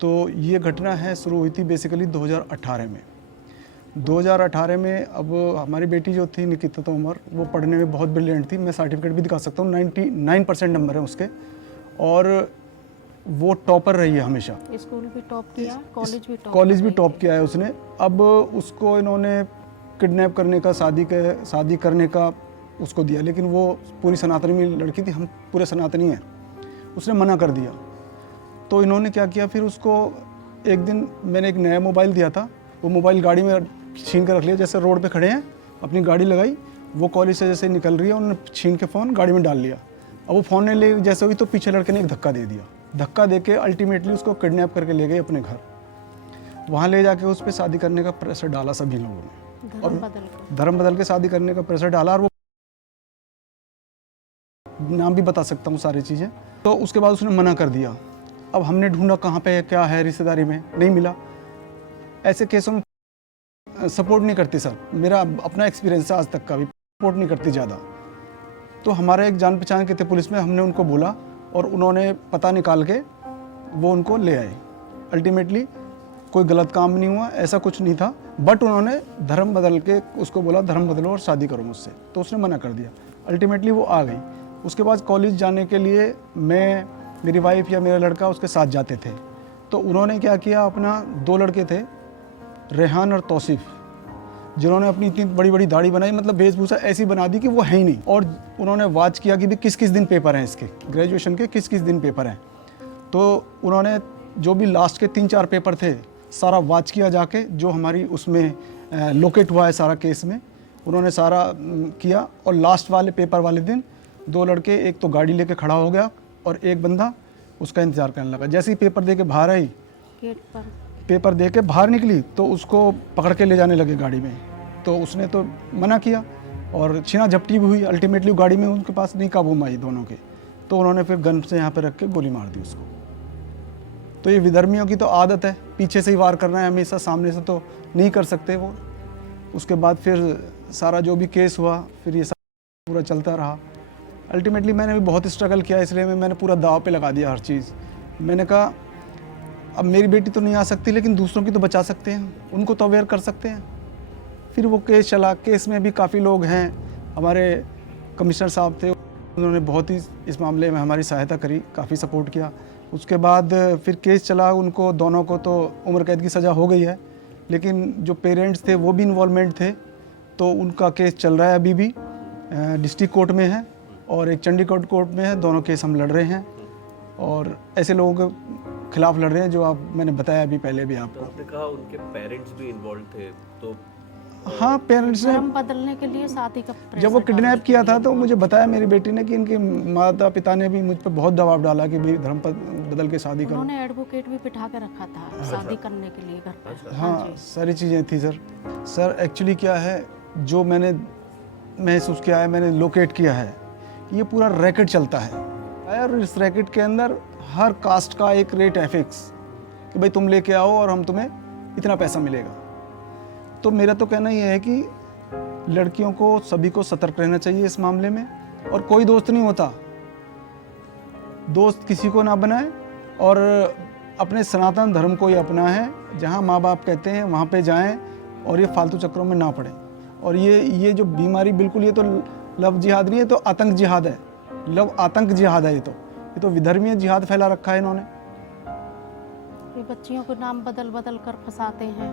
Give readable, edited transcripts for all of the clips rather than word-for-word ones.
तो ये घटना है शुरू हुई थी बेसिकली 2018 में। 2018 में अब हमारी बेटी जो थी निकिता तोमर, वो पढ़ने में बहुत ब्रिलियंट थी। मैं सर्टिफिकेट भी दिखा सकता हूँ, 99% नंबर है उसके, और वो टॉपर रही है हमेशा। स्कूल भी टॉप किया, कॉलेज भी टॉप किया है उसने। अब उसको इन्होंने किडनैप करने का, शादी करने का उसको दिया, लेकिन वो पूरी सनातनी में लड़की थी, हम पूरे सनातनी हैं, उसने मना कर दिया। तो इन्होंने क्या किया, फिर उसको एक दिन मैंने एक नया मोबाइल दिया था, वो मोबाइल गाड़ी में छीन कर रख लिया। जैसे रोड पे खड़े हैं, अपनी गाड़ी लगाई, वो कॉलेज से जैसे निकल रही है, उन्होंने छीन के फ़ोन गाड़ी में डाल लिया। अब वो फ़ोन ने ले जैसे हुई तो पीछे लड़के ने एक धक्का दे दिया। धक्का दे के अल्टीमेटली उसको किडनैप करके ले गए अपने घर। वहाँ ले जाके उस पर शादी करने का प्रेशर डाला सभी लोगों ने, और धर्म बदल के शादी करने का प्रेशर डाला। और वो नाम भी बता सकता हूँ सारी चीज़ें। तो उसके बाद उसने मना कर दिया। अब हमने ढूंढा कहाँ पे क्या है, रिश्तेदारी में नहीं मिला। ऐसे केसों में सपोर्ट नहीं करती सर, मेरा अपना एक्सपीरियंस है आज तक का भी, सपोर्ट नहीं करती ज़्यादा। तो हमारे एक जान पहचान के थे पुलिस में, हमने उनको बोला और उन्होंने पता निकाल के वो उनको ले आए। अल्टीमेटली कोई गलत काम नहीं हुआ, ऐसा कुछ नहीं था, बट उन्होंने धर्म बदल के उसको बोला धर्म बदलो और शादी करो मुझसे, तो उसने मना कर दिया। अल्टीमेटली वो आ गई। उसके बाद कॉलेज जाने के लिए मैं, मेरी वाइफ या मेरा लड़का उसके साथ जाते थे। तो उन्होंने क्या किया, अपना 2 लड़के थे, रेहान और तौसीफ, जिन्होंने अपनी इतनी बड़ी बड़ी दाढ़ी बनाई, मतलब वेशभूषा ऐसी बना दी कि वो है ही नहीं। और उन्होंने वाच किया कि भी किस किस दिन पेपर हैं इसके, ग्रेजुएशन के किस किस दिन पेपर हैं। तो उन्होंने जो भी लास्ट के 3-4 पेपर थे सारा वाच किया जाके, जो हमारी उसमें लोकेट हुआ है सारा केस में, उन्होंने सारा किया। और लास्ट वाले पेपर वाले दिन 2 लड़के, एक तो गाड़ी लेके खड़ा हो गया और एक बंदा उसका इंतज़ार करने लगा। जैसे ही पेपर दे के बाहर आई, गेट पर पेपर दे के बाहर निकली, तो उसको पकड़ के ले जाने लगे गाड़ी में। तो उसने तो मना किया और छीना झपटी भी हुई। अल्टीमेटली गाड़ी में उनके पास नहीं काबू में आई दोनों के, तो उन्होंने फिर गन से यहाँ पे रख के गोली मार दी उसको। तो ये विधर्मियों की तो आदत है, पीछे से ही वार करना है हमेशा, सामने से तो नहीं कर सकते वो। उसके बाद फिर सारा जो भी केस हुआ, फिर ये सारा पूरा चलता रहा। अल्टीमेटली मैंने भी बहुत स्ट्रगल किया, इसलिए मैंने पूरा दाव पे लगा दिया हर चीज़। मैंने कहा अब मेरी बेटी तो नहीं आ सकती, लेकिन दूसरों की तो बचा सकते हैं, उनको तो अवेयर कर सकते हैं। फिर वो केस चला। केस में भी काफ़ी लोग हैं, हमारे कमिश्नर साहब थे, उन्होंने बहुत ही इस मामले में हमारी सहायता करी, काफ़ी सपोर्ट किया। उसके बाद फिर केस चला, उनको दोनों को तो उम्र कैद की सज़ा हो गई है, लेकिन जो पेरेंट्स थे वो भी इन्वॉल्वमेंट थे, तो उनका केस चल रहा है अभी भी, डिस्ट्रिक्ट कोर्ट में है और एक चंडीगढ़ कोर्ट में है। दोनों केस हम लड़ रहे हैं और ऐसे लोगों के खिलाफ लड़ रहे हैं जो मैंने बताया अभी पहले भी आपको। तो आपने कहा उनके पेरेंट्स भी इन्वॉल्व थे, तो हाँ, पेरेंट्स ने धर्म बदलने के लिए शादी का जब वो किडनैप किया था तो मुझे बताया मेरी बेटी ने कि इनके माता पिता ने भी मुझ पर बहुत दबाव डाला कि भाई धर्म बदल के शादी करो। उन्होंने एडवोकेट भी बिठा के रखा था शादी करने के लिए घर पर। हाँ, सारी चीज़ें थी सर एक्चुअली क्या है, जो मैंने महसूस किया है, मैंने लोकेट किया है, ये पूरा रैकेट चलता है। और इस रैकेट के अंदर हर कास्ट का एक रेट है फिक्स कि भाई तुम लेके आओ और हम तुम्हें इतना पैसा मिलेगा। तो मेरा तो कहना ये है कि लड़कियों को, सभी को सतर्क रहना चाहिए इस मामले में। और कोई दोस्त नहीं होता, दोस्त किसी को ना बनाए और अपने सनातन धर्म को ही अपना है। जहाँ माँ बाप कहते हैं वहाँ पे जाएं और ये फालतू चक्रों में ना पड़ें। और ये जो बीमारी बिल्कुल, ये तो लव जिहाद नहीं है, तो आतंक जिहाद है, लव आतंक जिहाद है। ये तो विधर्मीय जिहाद फैला रखा है इन्होंने। बच्चियों को नाम बदल बदल कर फंसाते हैं,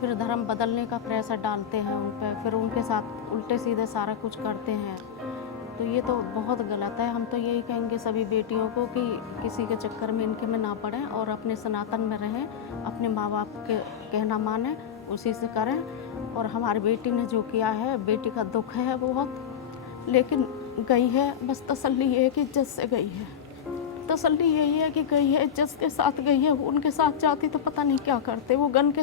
फिर धर्म बदलने का प्रेशर डालते हैं उन पर, फिर उनके साथ उल्टे सीधे सारा कुछ करते हैं। तो ये तो बहुत गलत है। हम तो यही कहेंगे सभी बेटियों को कि किसी के चक्कर में इनके में ना पड़ें और अपने सनातन में रहें, अपने माँ बाप के कहना मानें, उसी से करें। और हमारी बेटी ने जो किया है, बेटी का दुख है बहुत, लेकिन गई है, बस तसल्ली ये है कि इज्जत से गई है। तसल्ली यही है कि गई है, इज्जत के साथ गई है। उनके साथ जाती तो पता नहीं क्या करते। वो गन के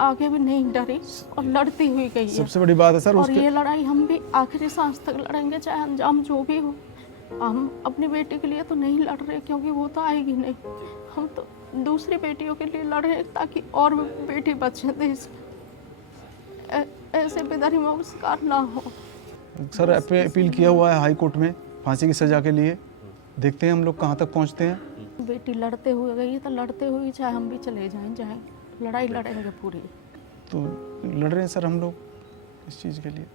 आगे भी नहीं डरी और लड़ती हुई गई है। सबसे बड़ी बात है सर, और ये लड़ाई हम भी आखिरी सांस तक लड़ेंगे, चाहे अंजाम जो भी हो। हम अपनी बेटी के लिए तो नहीं लड़ रहे, क्योंकि वो तो आएगी नहीं। हम तो दूसरी बेटियों के लिए लड़ रहे हैं ताकि और बेटी बचे देश में, ऐसे बेदर्दियों का शिकार ना हो। सर अपील किया हुआ है हाई कोर्ट में फांसी की सज़ा के लिए। देखते हैं हम लोग कहाँ तक पहुँचते हैं। बेटी लड़ते हुए गई है तो लड़ते हुए चाहे हम भी चले जाएं, चाहे लड़ाई लड़ेंगे पूरी। तो लड़ रहे हैं सर हम लोग इस चीज़ के लिए।